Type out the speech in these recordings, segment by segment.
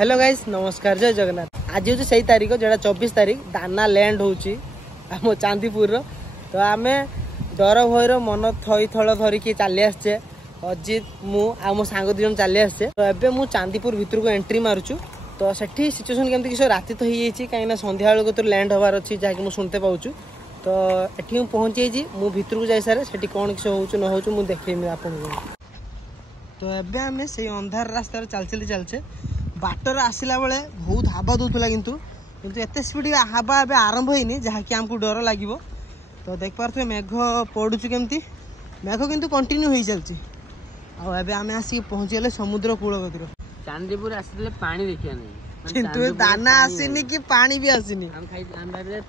Hello guys नमस्कार जय जगन्नाथ। आज हूँ से तारीख जो 24 तारीख दाना लैंड होची आम चांदीपुर तो आम डर भयर मन थई थल धरिकी चली आसचे अजित मु आ मो सांग दुजन चली आसचे तो एबे मु चांदीपुर भितर को एंट्री मारुचु तो सेठी सिचुएशन केमती किस राति तो हो कहीं संध्या बेलू तो लैंड हबार अच्छी जहाँकि मुझे शुणते पाऊँ तो ये पहुँची मु भितर को जाई सारे सेठी कौन किस हो न हो मुझे देखेमी आपको। तो एबे आम से अंधार रास्तार चलचे बाटर आसला बेले बहुत हावा दूसरा किंतु एत स्पीड हावा ए आरंभ होनी जहाँकि आमको डर लगे तो देख पारे मेघ पड़ू केमती मेघ किंतु कंटिन्यू हो चलती आम आसिक पहुँचीगले समुद्र कूलगतिर चांदीपुर आसले पानी देखिया नहीं किंतु दाना आसीनी कि पानी भी आसीनी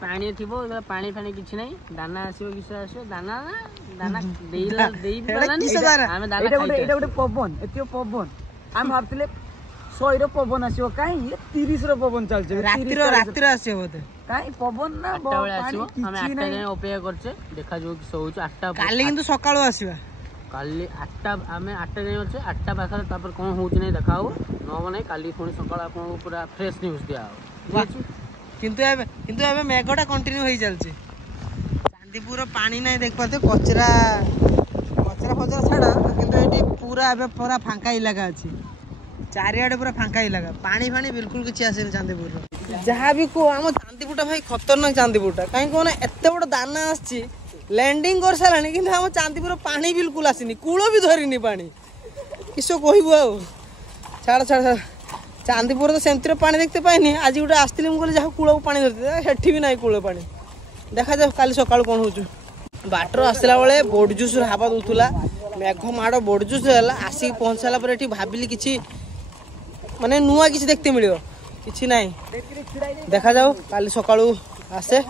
पानी थी पानी फानी किसी नहीं दाना आसो किस आसो दाना दाना पवन एत पवन आम भावते 100 पवन आसो कहीं 30 पवन चलছে रातिर आसे बोधे कहीं पवन ना अपेक्षा करछे देखा जो किस होउछ 8टा काली किंतु सकाळो आसीबा काली 8टा आमे 8टा जाय अच्छे 8टा पाखर तापर कोन होउछ नै देखा हो न बने काली पुणी सकाळ आपन पूरा फ्रेश न्यूज दिया हो किंतु एबे मेघटा कंटिन्यू होई चलছে चांदीपुर पानी नै देख पाते कचरा फचरा छाड़ा किंतु एटी पूरा एबे पूरा फांका इलाका अछि चारियाडे पूरा फांका इलाका पानी फानी बिल्कुल किसी आसेनी चांदीपुर जहाँ भी को आम चांदीपुरटा भाई खतरनाक चांदीपुरटा कहीं कौन एत बड़ दाना आसी लैंडिंग कर सारे कि आम चांदीपुर पानी बिल्कुल आसनी कूल भी धरनी पानी किस कहबू आ छाड़ छाड़ चांदीपुर तो सेमती पानी देखते पाइनि आज गोटे आसती मुझे जहाँ कूल पानी धरते सेठी भी ना कूल पानी देखा जाओ काली सकाल कौन हो बाटर आसला बेले बोर्ड जुस हावा दूला मेघ माड़ बोर्ड जुस आसिक पहुँच सारा पर भाविली कि माने नुआ किसी देखते मिलो किसी ना देखा जाओ काली सकाळू आसे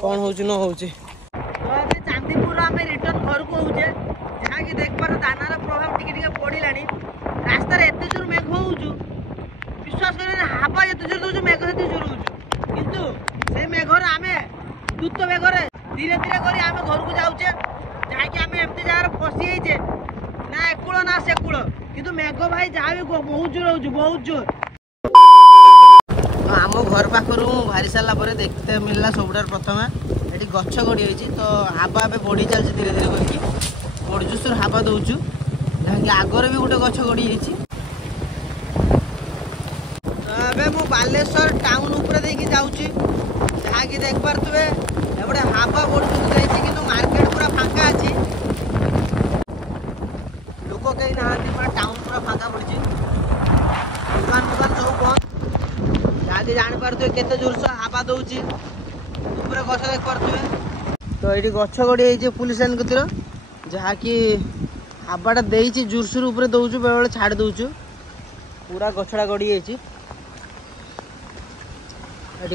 कौन हो न हो चांदीपुर आम रिटर्न घर को होचे जहाँ कि देख पार दानार प्रभाव टिके पड़ा रास्तार एत जोर मेघ हो विश्वास कर हावा जिते जोर दूसरे मेघ से जोर हो किंतु से मेघर आम द्रुत मेघर धीरे धीरे कर आम घर को जाऊे जहाँ कि आम एमती जगार फसी जाइए ना एकूल ना सेकूल किंतु मेघ भाई जहाँ भी बहुत जोर हो बहुत जोर आम घर पाखर बाहरी सारापर देखते मिलला सब प्रथम ये गछ गड़ी तो हावा ए बढ़ी चलती धीरे धीरे करके बड़जोर हावा दौचु जहाँकि आगर भी गोटे गछ गड़ी मु बालेश्वर टाउन उपर जाऊँगी जहाँ कि देख पारे एपटे हावा बढ़ कि मार्केट पूरा फांका अच्छी लोक कहीं ना टाउन पूरा फांका पड़ी दुकान दुकान सब बंद जहाँकि जापारे केते जोरस हावा दौर गछ देख पारे तो ये गछ गड़ी पुलिस लाइन कतिर जहाँकि हावाटा देती जोरसोर उपर दौचु बेले बेले छाड़ दौचु पूरा गछड़ा गड़ी ये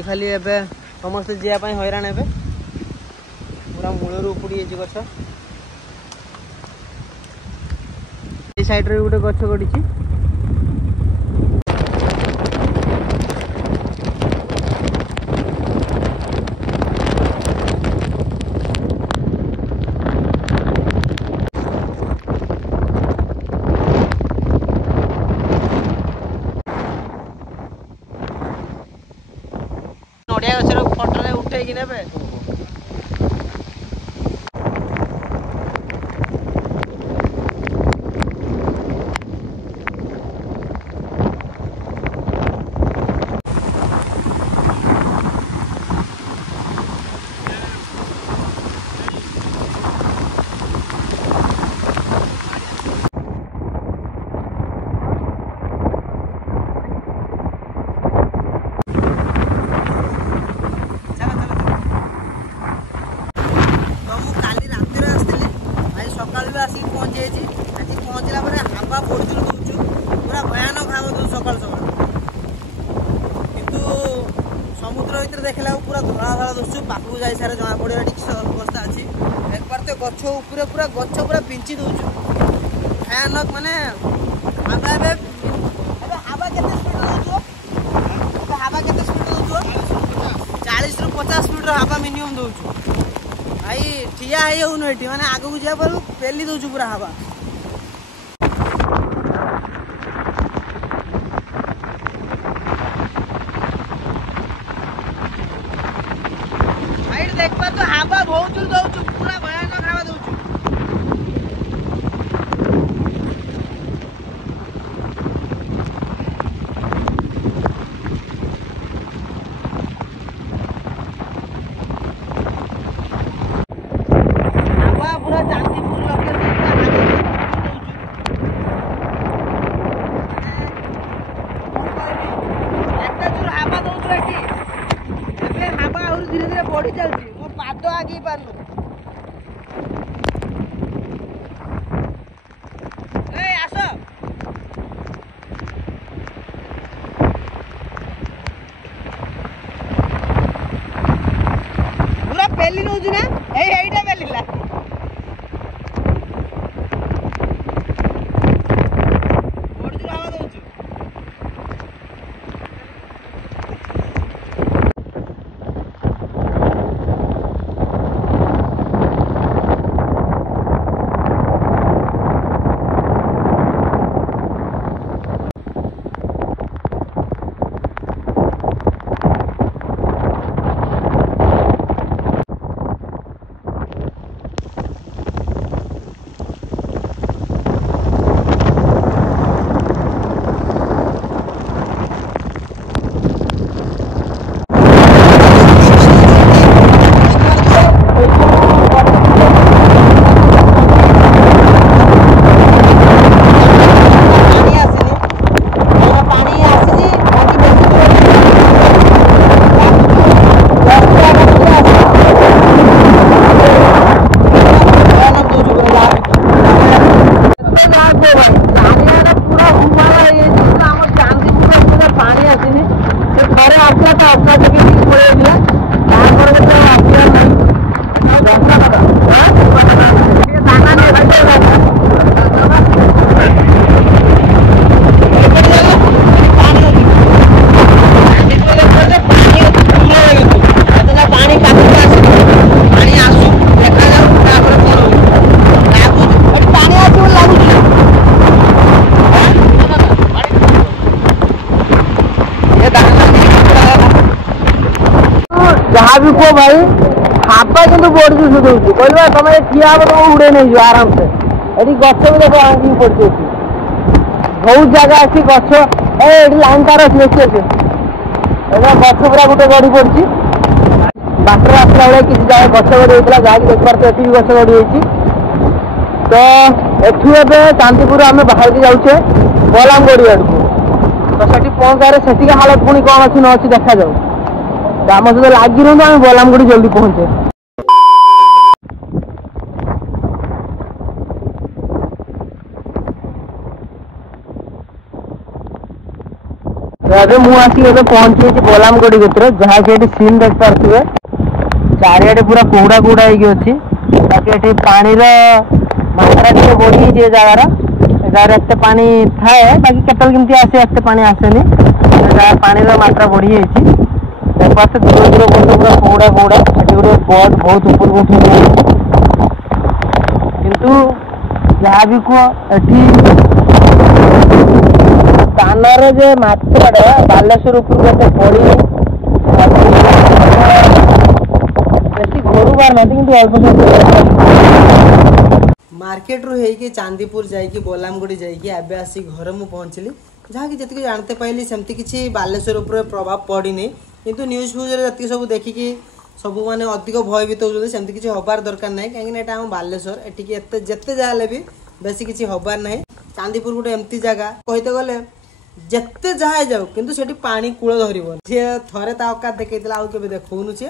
खाली एवं समस्ते जावाई हैरान हे पूरा मूलर उपड़ी गछ साइड रे गोटे गछ गड़ी नड़िया गचर फटोरे उठे कि नेबे आसिक पहुँची आज पहुँचला हावा बड़जोर दूचु पूरा भयानक हावा दौ सकाल सकाल किंतु समुद्र भर देखला पूरा धला धला दूसु पाखक जाई सारे जना पड़ा अवस्था अच्छी देख पारे गछ उपरे पूरा गछ पूरा पिंचि दौचु भयानक माने हावा हावा के स्पीड हावा के स्पीड दौ 40 ରୁ 50 स्पीड हावा मिनिमम दौचु भाई ठिया होनु एठी माने आगु को जा पर पेली दौचु पूरा हावा ବହୁତ ଦଉଛୁ ପୁରା ଭୟାନକ ଖାଇବା ଦଉଛୁ। ପୁରା ଚାନ୍ଦିପୁର ଏତେ ଜୋର ହାବା ଦଉଛୁ ଏଠି। ଏବେ ହାବା ଆହୁରି ଧୀରେ ଧୀରେ ବଢି ଚାଲିଛି, ମୋ ପାଦ ଆଗେଇ ପାରୁନି। ଏଇ ଆସ ପୁରା ପେଲି ନଉଛୁ ନା, ଏଇଟା ପେଲିଲା। जहाँ भी को भाई खापा किंतु बोर्ड जो सुधौची कहले तुम ठिया हम तुम उड़े नहीं जो आराम से ये गच भी देख भांगी पड़ी बहुत जगह अच्छी गच ये लाइन तार अच्छी अच्छी अच्छे गच पूरा गोटे गड़ी पड़ी बाटर आसला बेले किसी जगह गच गड़ी होता जहाँकि देखिए तो ये गच गड़ी होती तो एठू ए चांदीपुर आम बाहर के जाऊे बलामगढ़ी आड़ को तो सेठी पहुँचारे से हालत पुणी कौन अच्छी न अच्छी देखा जाऊ आम सहित लगी रही आम बलामगढ़ी जल्दी पहुँचे। ଏବେ ମୁଁ ଆସିକି ଏବେ ପହଞ୍ଚିଯାଇଛି ବଲାମଗଡ଼ି ଭିତରେ ଯାହାକି ଏଠି ସିନ୍ ଦେଖିପାରୁଥିବେ ଚାରିଆଡ଼େ ପୁରା କୁହୁଡ଼ା କୁହୁଡ଼ା ହେଇକି ଅଛି ବାକି ଏଠି ପାଣିର ମାତ୍ରା ଟିକେ ବଢ଼ିଯାଇଛି ଏ ଜାଗାର ଏତେ ପାଣି ଥାଏ ବାକି କେତେବେଳେ କେମିତି ଆସେ ଏତେ ପାଣି ଆସେନି ପାଣିର ମାତ୍ରା ବଢ଼ିଯାଇଛି देखते दूर दूर बोलते पूरा कुहुड़ा कुहुड़ा एटी गोटे बोट बहुत ऊपर को उठी किंतु जहाँ भी कह एटी स्थानर जे मात्राटा बालेश्वर उपरको एते पड़ी बेसी घरू बाहर ना कि अल्प मार्केट रू हेकी चांदीपुर जाइकी बलामगढ़ी जाइकी एबे आसी घर मु पहुँचली जहाँकि जी जानते पाइली सेमती किसी बालेश्वर उपर प्रभाव पड़नी किंतु न्यूज फ्यूज जी सब देखिकी सब माने अधिक भयभीत होती सेमती किसी हबार दरकार ना कहीं यहाँ आम बालेश्वर एटिकी जिते जहाँ भी बेसी किसी हबार ना चांदीपुर गोटे एमती जगह कहते गले जिते जहाँ जाऊ किंतु सेठी पानी कूल धर सी थे औकात देखा आउ के देखौनु सी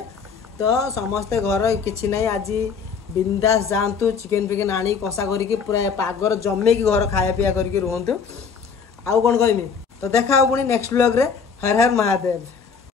तो समस्ते घर किसी ना आज बिंदास जातु चिकेन फिकेन आनी कषा करके पूरा पागर जमेकी घर खाया पिया करके रुहतु आउ कौन कहमी तो देखा पुणी नेक्स्ट ब्लॉग रे हर हर महादेव।